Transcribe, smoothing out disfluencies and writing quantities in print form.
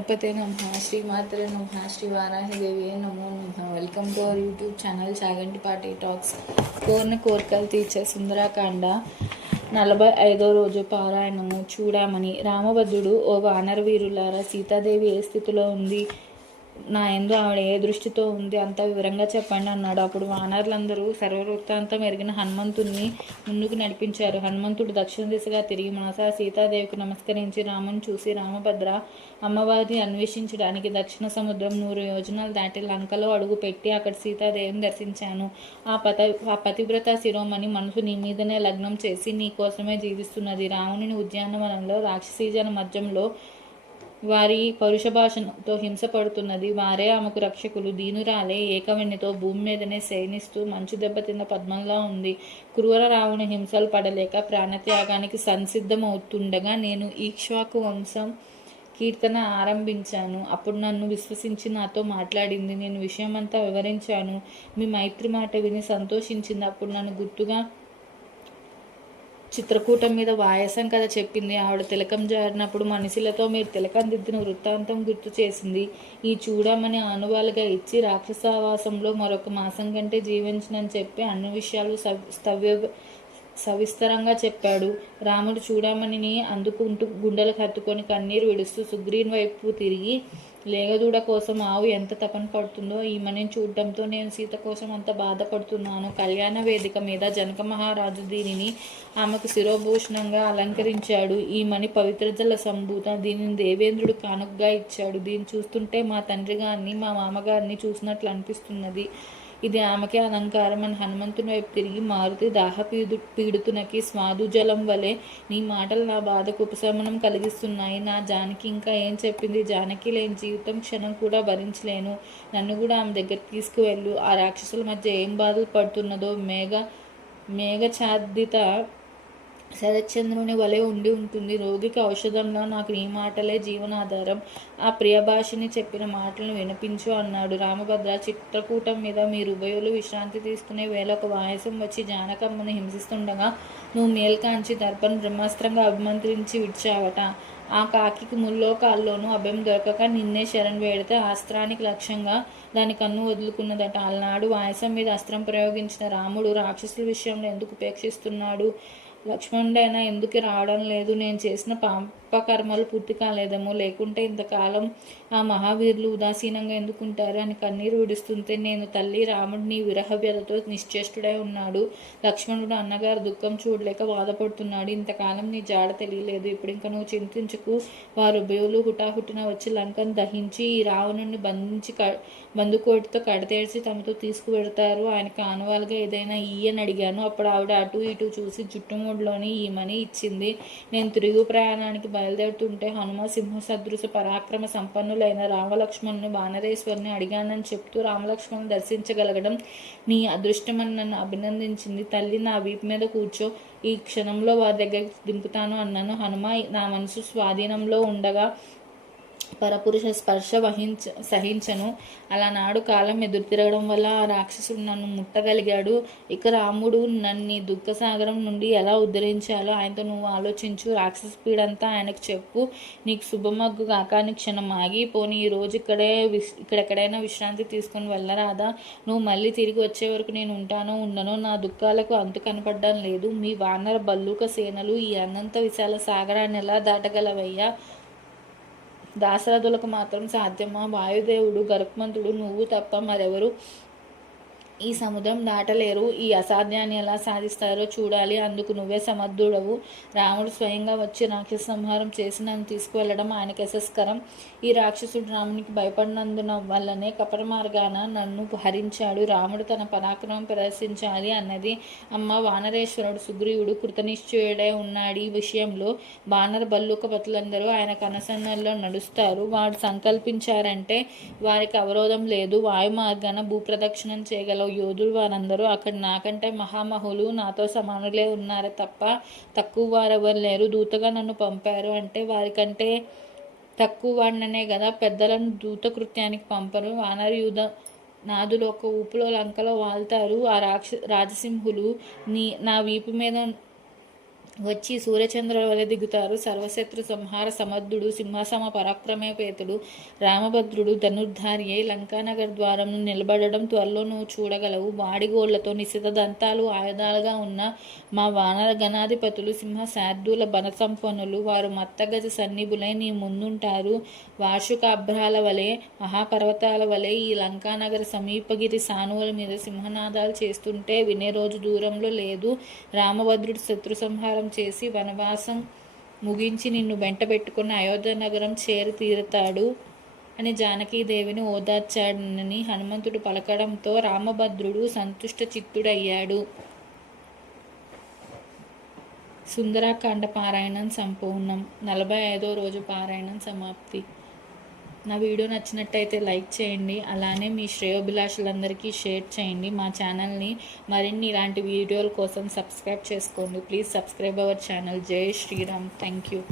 గణపతే నమః, శ్రీమాత్రే నమః, శ్రీ వారాహిదేవియే నమో నమః. Welcome to our YouTube channel Chagantipati talks. కోరిన కోరికలు తీర్చే సుందరాకాండ 45వ రోజు పారాయణము. చూడమని రామభద్రుడు, ఓ వానరవీరులారా, సీతాదేవి ఏ స్థితిలో ఉంది, నా యందు ఆవిడ ఏ దృష్టితో ఉంది, అంత వివరంగా చెప్పండి అన్నాడు. అప్పుడు వానరులందరూ సర్వవృత్తాంతం ఎరిగిన హనుమంతుణ్ణి ముందుకు నడిపించారు. హనుమంతుడు దక్షిణ దిశగా తిరిగి మనసా సీతాదేవికి నమస్కరించి రాముని చూసి, రామభద్ర, అమ్మవారిని అన్వేషించడానికి దక్షిణ సముద్రం 100 యోజనాలు దాటి లంకలో అడుగు పెట్టి అక్కడ సీతాదేవిని దర్శించాను. ఆ పతివ్రత శిరోమణి మనసు నీ మీదనే లగ్నం చేసి నీ కోసమే జీవిస్తున్నది. రావణుని ఉద్యానవనంలో రాక్షసీజన మధ్యంలో వారి పరుష భాషతో హింసపడుతున్నది. వారే ఆమెకు రక్షకులు. దీనురాలే ఏకవెన్నితో భూమి మీదనే శయనిస్తూ మంచు దెబ్బతిన్న పద్మంలా ఉంది. క్రూర రావణ హింసలు పడలేక ప్రాణత్యాగానికి సంసిద్ధమవుతుండగా నేను ఈక్ష్వాకు వంశం కీర్తన ఆరంభించాను. అప్పుడు నన్ను విశ్వసించి నాతో మాట్లాడింది. నేను విషయమంతా వివరించాను. మీ మైత్రి మాట విని సంతోషించింది. అప్పుడు నన్ను గుర్తుగా చిత్రకూటం మీద వాయసం కథ చెప్పింది. ఆవిడ తిలకం జారినప్పుడు మనిషిలతో మీరు తిలకం దిద్దిన వృత్తాంతం గుర్తు చేసింది. ఈ చూడమని ఆనువాలుగా ఇచ్చి రాక్షసావాసంలో మరొక మాసం కంటే జీవించనని చెప్పి అన్ని విషయాలు సవిస్తరంగా చెప్పాడు. రాముడు చూడమణిని అందుకుంటూ గుండెలకు హత్తుకొని కన్నీరు విడుస్తూ సుగ్రీన్ వైపు తిరిగి, లేగదూడ కోసం ఆవు ఎంత తపన పడుతుందో ఈ మణిని చూడటంతో నేను సీత కోసం అంత బాధపడుతున్నాను. కళ్యాణ వేదిక మీద జనక మహారాజు దీనిని ఆమెకు శిరోభూషణంగా అలంకరించాడు. ఈ మణి పవిత్రజల సంభూత. దీనిని దేవేంద్రుడు కానుకగా ఇచ్చాడు. దీన్ని చూస్తుంటే మా తండ్రి గారిని, మా మామగారిని చూసినట్లు అనిపిస్తున్నది. ఇది ఆమెకే అలంకారం అని హనుమంతుని వైపు తిరిగి, మారుతి పీడుతునకి స్వాదు జలం వలె నీ మాటలు నా బాధకు ఉపశమనం కలిగిస్తున్నాయి. నా జానకి ఇంకా ఏం చెప్పింది? జానకి లేని జీవితం క్షణం కూడా భరించలేను. నన్ను కూడా ఆమె దగ్గరికి తీసుకువెళ్ళు. ఆ రాక్షసుల మధ్య ఏం బాధలు పడుతున్నదో మేఘఛాదిత శరత్చంద్రుని వలె ఉండి ఉంటుంది. రోగికి ఔషధంలో నాకు నీ మాటలే జీవనాధారం. ఆ ప్రియభాషిని చెప్పిన మాటలను వినిపించు అన్నాడు. రామభద్ర, చిత్రకూటం మీద మీరుభయులు విశ్రాంతి తీసుకునే వేళ ఒక వాయసం వచ్చి జానకమ్మను హింసిస్తుండగా నువ్వు మేల్కాంచి దర్పను బ్రహ్మాస్త్రంగా అభిమంత్రించి విడిచావట. ఆ కాకి ముల్లోకాల్లోనూ అభయం దొరకక నిన్నే శరణ్ వేడితే అస్త్రానికి లక్ష్యంగా దాని కన్ను వదులుకున్నదట. అలనాడు వాయసం మీద అస్త్రం ప్రయోగించిన రాముడు రాక్షసుల విషయంలో ఎందుకు ఉపేక్షిస్తున్నాడు? లక్ష్మణుడైనా ఎందుకు రావడం లేదు? నేను చేసిన పాపకర్మలు పూర్తి కాలేదేమో, లేకుంటే ఇంతకాలం ఆ మహావీరులు ఉదాసీనంగా ఎందుకుంటారు అని కన్నీరు విడుస్తుంటే నేను తల్లి రాముడిని విరహవ్యతతో నిశ్చేష్టుడై ఉన్నాడు. లక్ష్మణుడు అన్నగారు దుఃఖం చూడలేక బాధపడుతున్నాడు. ఇంతకాలం నీ జాడ తెలియలేదు. ఇప్పుడు ఇంకా నువ్వు చింతించుకు. వారు ఉభయులు హుటాహుటిన వచ్చి లంకను దహించి ఈ రావణుని బంధించి బందుకోటితో కడతేర్చి తమతో తీసుకువెడతారు. ఆయనకు ఆనవాలుగా ఏదైనా ఇయ్యని అడిగాను. అప్పుడు ఆవిడ అటు ఇటు చూసి జుట్టుమూడులోని ఈ మని ఇచ్చింది. నేను తిరుగు ప్రయాణానికి బయలుదేరుతుంటే హనుమ సింహ సదృశ పరాక్రమ సంపన్నులైన రామలక్ష్మణుని వానరేశ్వరిని అడిగానని చెప్తూ రామలక్ష్మణుని దర్శించగలగడం నీ అదృష్టమని నన్ను అభినందించింది. తల్లి, నా వీపు మీద కూర్చో, ఈ క్షణంలో వారి దగ్గరికి దింపుతాను అన్నాను. హనుమ నా మనసు స్వాధీనంలో ఉండగా పరపురుష స్పర్శ సహించను. అలనాడు కాలం ఎదురు తిరగడం వల్ల ఆ రాక్షసుడు నన్ను ముట్టగలిగాడు. ఇక రాముడు నన్ను దుఃఖసాగరం నుండి ఎలా ఉద్ధరించాలో ఆయనతో నువ్వు ఆలోచించు. రాక్షస పీడంతా ఆయనకు చెప్పు. నీకు శుభమగ్గు కాక అని క్షణం ఆగి, పోనీ ఈ రోజు ఇక్కడెక్కడైనా విశ్రాంతి తీసుకొని వెళ్ళరాదా? నువ్వు మళ్ళీ తిరిగి వచ్చే వరకు నేను ఉంటానో ఉండనో నా దుఃఖాలకు అంతు కనపడడం లేదు. మీ వానర బల్లూక సేనలు ఈ అనంత విశాల సాగరాన్ని ఎలా దాటగలవయ్యా? దాశరథులకు మాత్రం సాధ్యమా? వాయుదేవుడు, గరుత్మంతుడు, నువ్వు తప్ప మరెవరు ఈ సముద్రం దాటలేరు. ఈ అసాధ్యాన్ని ఎలా సాధిస్తారో చూడాలి. అందుకు నువ్వే సమర్థుడవు. రాముడు స్వయంగా వచ్చి రాక్షస సంహారం చేసి నన్ను తీసుకువెళ్ళడం ఆయనకి యశస్కరం. ఈ రాక్షసుడు రామునికి భయపడినందున వల్లనే కపట మార్గాన నన్ను హరించాడు. రాముడు తన పరాక్రమం ప్రదర్శించాలి అన్నది అమ్మ వానరేశ్వరుడు సుగ్రీవుడు కృతనిశ్చయుడై ఉన్నాడు. ఈ విషయంలో వానర బల్లూక పతులందరూ ఆయన కనసన్నల్లో నడుస్తారు. వాడు సంకల్పించారంటే వారికి అవరోధం లేదు. వాయు మార్గాన భూప్రదక్షిణం చేయగల యోధులు వారందరూ అక్కడ నాకంటే మహామహులు, నాతో సమానులే ఉన్నారే తప్ప తక్కువ వారెవరు లేరు. దూతగా నన్ను పంపారు అంటే వారికంటే తక్కువ వాడిననే కదా. పెద్దలను దూత కృత్యానికి పంపరు. వానరయూధ నాదులు ఒక ఊపులో లంకలో వాళ్తారు. ఆ రాజసింహులు నా వీపు మీద వచ్చి సూర్యచంద్రుల వలె దిగుతారు. సర్వశత్రు సంహార సమర్థుడు సింహాసమ పరాక్రమేపేతుడు రామభద్రుడు ధనుర్ధారి అయి లంకానగర్ ద్వారం నిలబడడం త్వరలో నువ్వు చూడగలవు. వాడిగోళ్లతో నిశిత దంతాలు ఆయుధాలుగా ఉన్న మా వానర గణాధిపతులు సింహ శార్దూల బనసంపన్నులు. వారు మత్తగజ సన్నిభులై నీ ముందుంటారు. వార్షికాభ్రాల వలె మహాపర్వతాల వలె ఈ లంకానగర సమీపగిరి సానువుల మీద సింహనాదాలు చేస్తుంటే వినే రోజు దూరంలో లేదు. రామభద్రుడు శత్రు సంహారం చేసి వనవాసం ముగించి నిన్ను వెంట పెట్టుకున్న అయోధ్య నగరం చేరి తీరుతాడు అని జానకీదేవిని ఓదార్చాడని హనుమంతుడు పలకడంతో రామభద్రుడు సంతుష్ట చిత్తుడయ్యాడు. సుందరాకాండ పారాయణం సంపూర్ణం. 45వ రోజు పారాయణం సమాప్తి. నా వీడియో నచ్చినట్టయితే లైక్ చేయండి. అలానే మీ శ్రేయోభిలాషులందరికీ షేర్ చేయండి. మా ఛానల్ని మరిన్ని ఇలాంటి వీడియోల కోసం సబ్స్క్రైబ్ చేసుకోండి. Please subscribe our channel. జై శ్రీరామ్. Thank you.